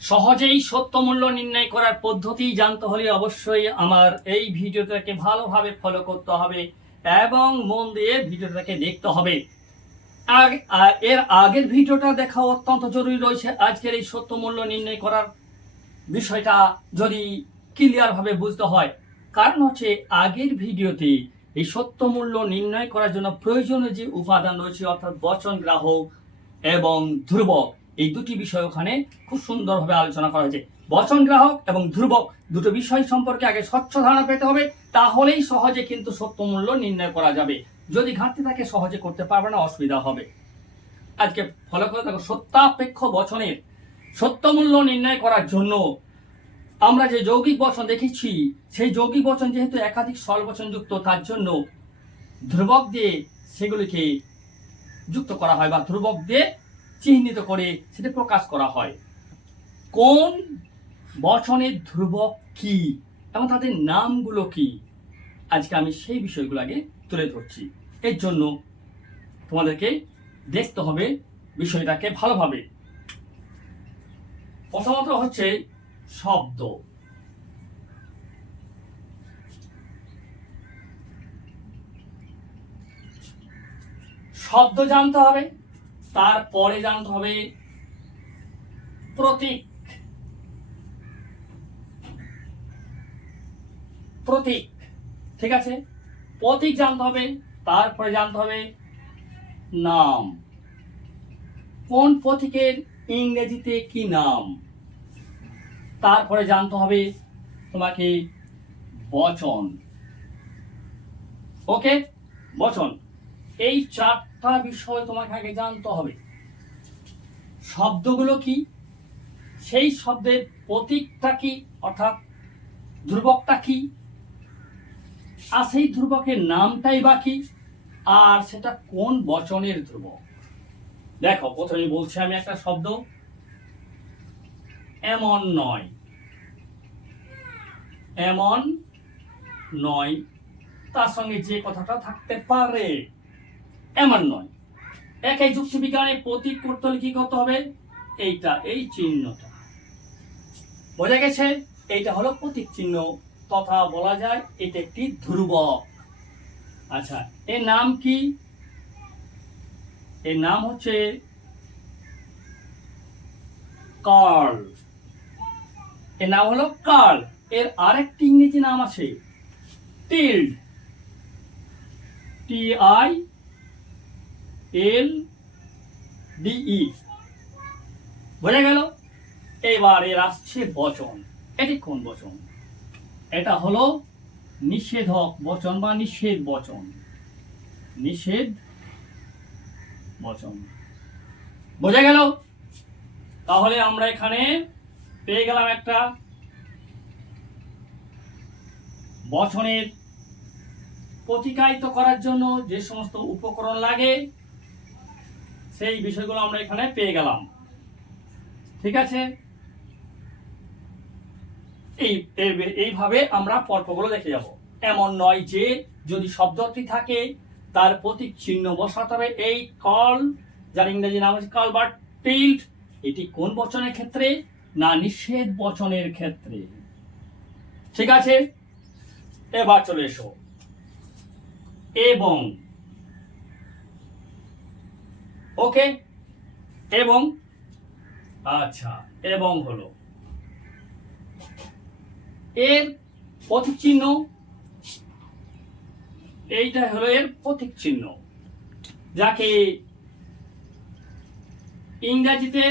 সহজেই সত্য মূল্য নির্ণয় করার পদ্ধতি জানতে হলে অবশ্যই আমার এই ভিডিওটাকে ভালোভাবে ফলো করতে হবে এবং মন দিয়ে ভিডিওটাকে দেখতে হবে। এর আগের ভিডিওটা দেখা অত্যন্ত জরুরি রয়েছে। আজকের এই সত্য মূল্য নির্ণয় করার বিষয়টা যদি ক্লিয়ার ভাবে বুঝতে হয়, কারণ হচ্ছে আগের ভিডিওতে এই সত্য মূল্য নির্ণয় করার জন্য প্রয়োজনীয় যে উপাদান রয়েছে অর্থাৎ বচন গ্রাহক এবং ধ্রুবক, এই দুটি বিষয় ওখানে খুব সুন্দরভাবে আলোচনা করা হয়েছে। বচন গ্রাহক এবং ধ্রুবক দুটো বিষয় সম্পর্কে আগে স্বচ্ছ ধারণা পেতে হবে, তাহলেই সহজে কিন্তু সত্য মূল্য নির্ণয় করা যাবে। যদি ঘাটতি থাকে সহজে করতে পারবে না, অসুবিধা হবে। আজকে ফলো করে দেখো, সত্যাপেক্ষ বচনের সত্য মূল্য নির্ণয় করার জন্য আমরা যে যৌগিক বচন দেখেছি, সেই যৌগিক বচন যেহেতু একাধিক স্বরবচন যুক্ত, তার জন্য ধ্রুবক দিয়ে সেগুলিকে যুক্ত করা হয় বা ধ্রুবক দিয়ে চিহ্নিত করে সেটা প্রকাশ করা হয়। কোন বচনের ধ্রুবক কি এবং তাদের নামগুলো কি, আজকে আমি সেই বিষয়গুলো আগে তুলে ধরছি। এর জন্য তোমাদেরকে দেখতে হবে বিষয়টাকে ভালোভাবে। প্রথমত হচ্ছে শব্দ। শব্দ জানতে হবে, তারপরে জানতে হবে প্রতীক। প্রতীক, ঠিক আছে? প্রতীক জানতে হবে, তারপরে জানতে হবে নাম। কোন প্রতীকের ইংরেজিতে কি নাম, তারপরে জানতে হবে তোমাকে বচন। ওকে, বচন। এই চারটা বিষয় তোমাকে আগে জানতে হবে। শব্দগুলো কি, সেই শব্দের প্রতীকটা কি অর্থাৎ ধ্রুবকটা কি, আর সেই ধ্রুবকের নামটাই বা কি, আর সেটা কোন বচনের ধ্রুবক। দেখো, প্রথমে বলছি আমি একটা শব্দ, এমন নয়। এমন নয়, তার সঙ্গে যে কথাটা থাকতে পারে, এমন নয়। একই যুক্তিবিজ্ঞানে প্রতীক করতে হলে কি করতে হবে, এইটা, এই চিহ্নটা বোঝা গেছে। এইটা হলো প্রতীক চিহ্ন, তথা বলা যায় এটা একটি ধ্রুবক। আচ্ছা, এর নাম কি? এর নাম হচ্ছে কার্ল। এর নাম হলো কার্ল। এর আরেকটি ইংরেজি নাম আছে টিল্ড, TILDE। বোঝা গেল? এবার এর আসছে বচন। এটি কোন বচন? এটা হলো নিষেধক বচন বা নিষেধ বচন। নিষেধ বচন, বোঝা গেল? তাহলে আমরা এখানে পেয়ে গেলাম একটা বচনের প্রতীকায়িত করার জন্য যে সমস্ত উপকরণ লাগে, সেই বিষয়গুলো আমরা এখানে পেয়ে গেলাম। ঠিক আছে? এইভাবে আমরা পর্বগুলো দেখে যাব। এমন নয় যে, যদি শব্দটি থাকে তার প্রতীক চিহ্ন বসাতে হবে। এই কার্ল, যার ইংরেজি নাম হচ্ছে কার্ল বা টিল্ড, এটি কোন বচনের ক্ষেত্রে? না, নিষেধ বচনের ক্ষেত্রে। ঠিক আছে, এবার চলে এসো এবং। ওকে, এবং। আচ্ছা, এবং হলো এর প্রতীক চিহ্ন। এইটা হলো এর প্রতীক চিহ্ন, যাকে ইংরেজিতে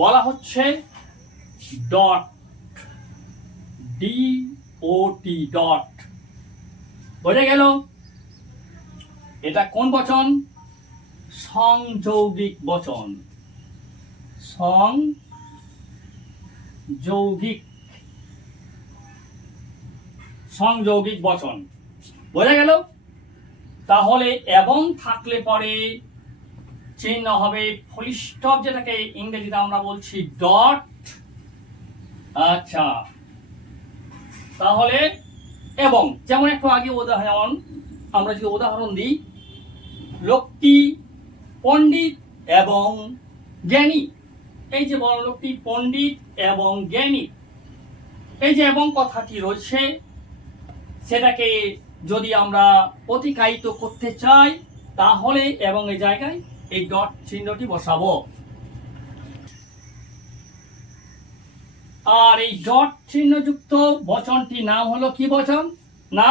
বলা হচ্ছে ডট, DOT, ডট। বোঝা গেল? এটা কোন বচন? সংযৌগিক বচন। সংযৌগিক বচন। বোঝা গেল? তাহলে এবং থাকলে পরে চিহ্ন হবে ফুল স্টপ, যেটাকে ইংরেজিতে আমরা বলছি ডট। আচ্ছা, তাহলে এবং, যেমন একটু আগে উদাহরণ, আমরা যদি উদাহরণ দিই, লোকটি পণ্ডিত এবং জ্ঞানী। এই যে বড়লোকটি পণ্ডিত এবং জ্ঞানী, এই যে এবং কথাটি রয়েছে, সেটাকে যদি আমরা অতিকায়িত করতে চাই তাহলে এবং এই জায়গায় এই ডট চিহ্নটি বসাবো। আর এই ডট চিহ্নযুক্ত বচনটির নাম হলো কি বচন? না,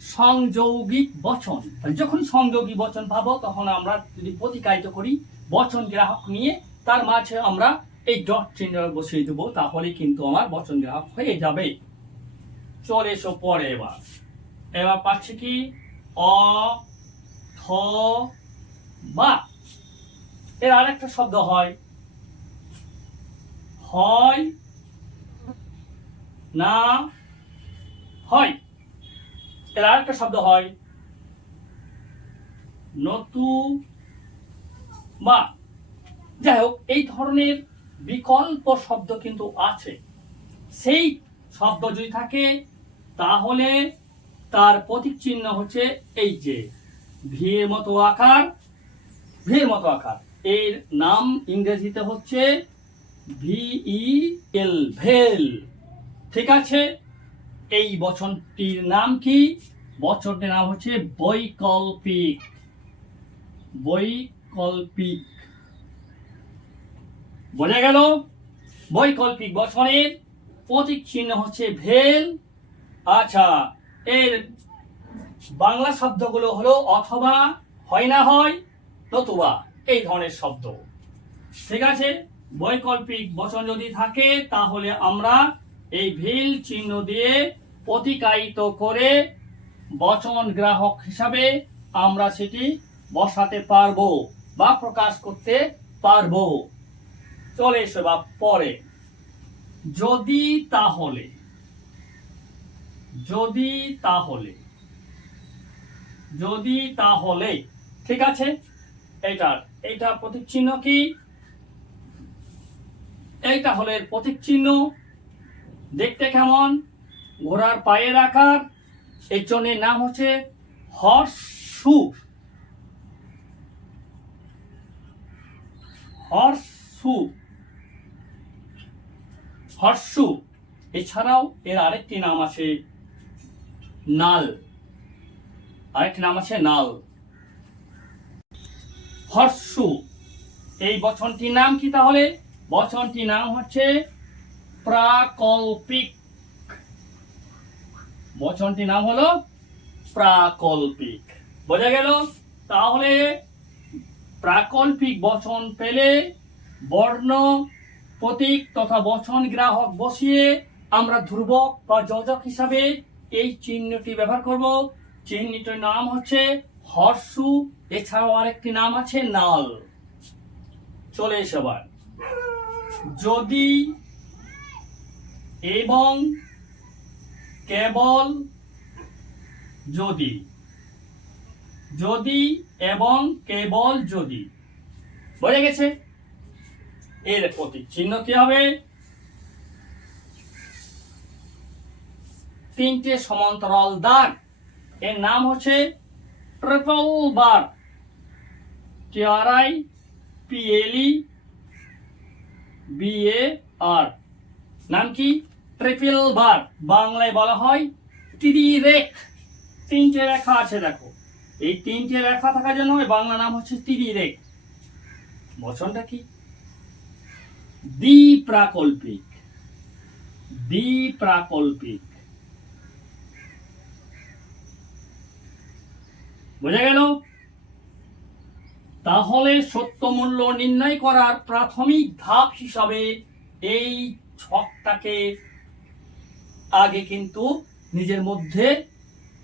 সংযৌগিক বচন। যখন সংযোগী বচন পাবো তখন আমরা যদি প্রতিকায়িত করি বচন গ্রাহক নিয়ে, তার মাঝে আমরা এই ডট চিহ্ন বসিয়ে দেবো, তাহলে কিন্তু আমার বচন গ্রাহক হয়ে যাবে। চলে এসো পরে। এবার পাচ্ছি কি? অ থ বা। এর আরেকটা শব্দ হয় হয় না হয়। এর আরেকটা শব্দ হয় নতু বা। যাই হোক, এই ধরনের বিকল্প শব্দ কিন্তু আছে। সেই শব্দ যদি থাকে তাহলে তার প্রতীক চিহ্ন হচ্ছে এই যে ভি এর মতো আকার, ভি এর মতো আকার। এর নাম ইংরেজিতে হচ্ছে VEL, ভেল। ঠিক আছে, এই বচনটির নাম কি? বচনটির নাম হচ্ছে বৈকল্পিক। বৈকল্পিক, বোঝা গেল? বৈকল্পিক বচনের প্রতীক চিহ্ন হচ্ছে ভেল। আচ্ছা, এর বাংলা শব্দগুলো হলো অথবা, হয় না হয়, নতুবা, এই ধরনের শব্দ। ঠিক আছে, বৈকল্পিক বচন যদি থাকে তাহলে আমরা এই ভেল চিহ্ন দিয়ে প্রতিকায়িত করে বচন গ্রাহক হিসাবে আমরা সেটি বসাতে পারবো বা প্রকাশ করতে পারবো। চলে এসো বা পরে। যদি তাহলে, যদি তাহলে, যদি তাহলে। ঠিক আছে, এইটা প্রতীক চিহ্ন কি? এইটা হলো এর প্রতীক চিহ্ন। দেখতে কেমন? ঘোড়ার পায়ের আকার। এই জন্যের নাম হচ্ছে হর্ষু। হর্ষু, হর্ষু। এছাড়াও এর আরেকটি নাম আছে নাল। আরেকটি নাম আছে নাল। হর্ষু। এই বচনটির নাম কি তাহলে? বচনটির নাম হচ্ছে প্রাকল্পিক। বচনটির নাম হলো প্রাকল্পিক। বোঝা গেল? তাহলে প্রাকল্পিক বচন পেলে বর্ণ, প্রতীক তথা বচন গ্রাহক বসিয়ে আমরা ধ্রুবক বা যোজক হিসাবে এই চিহ্নটি ব্যবহার করব। চিহ্নটির নাম হচ্ছে হর্ষু। এছাড়াও আরেকটি নাম আছে নাল। চলে এসো আবার। যদি এবং কেবল যদি, যদি এবং কেবল যদি। বোঝা গেছে? এর প্রতীক চিহ্ন কি হবে? তিনটে সমান্তরাল দাগ। এর নাম হচ্ছে ট্রিপল বার। TRIPLE BAR। নাম কি? ট্রিপল বার। বাংলায় বলা হয় ত্রিরেখ। তিনটে রেখা আছে, দেখো। এই তিনটে রেখা থাকার জন্য বাংলা নাম হচ্ছে ত্রিরেখ। বচনটা কি? দ্বিপ্রাকল্পিক। দ্বিপ্রাকল্পিক। বোঝা গেল? তাহলে সত্য মূল্য নির্ণয় করার প্রাথমিক ধাপ হিসাবে এই ছকটাকে আগে কিন্তু নিজের মধ্যে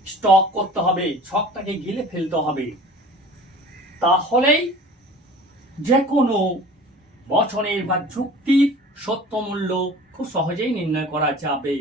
স্টক করতে হবে, ছকটাকে গিলে ফেলতে হবে। তাহলেই যে কোনো বচনের বা যুক্তির সত্য মূল্য খুব সহজেই নির্ণয় করা যাবে।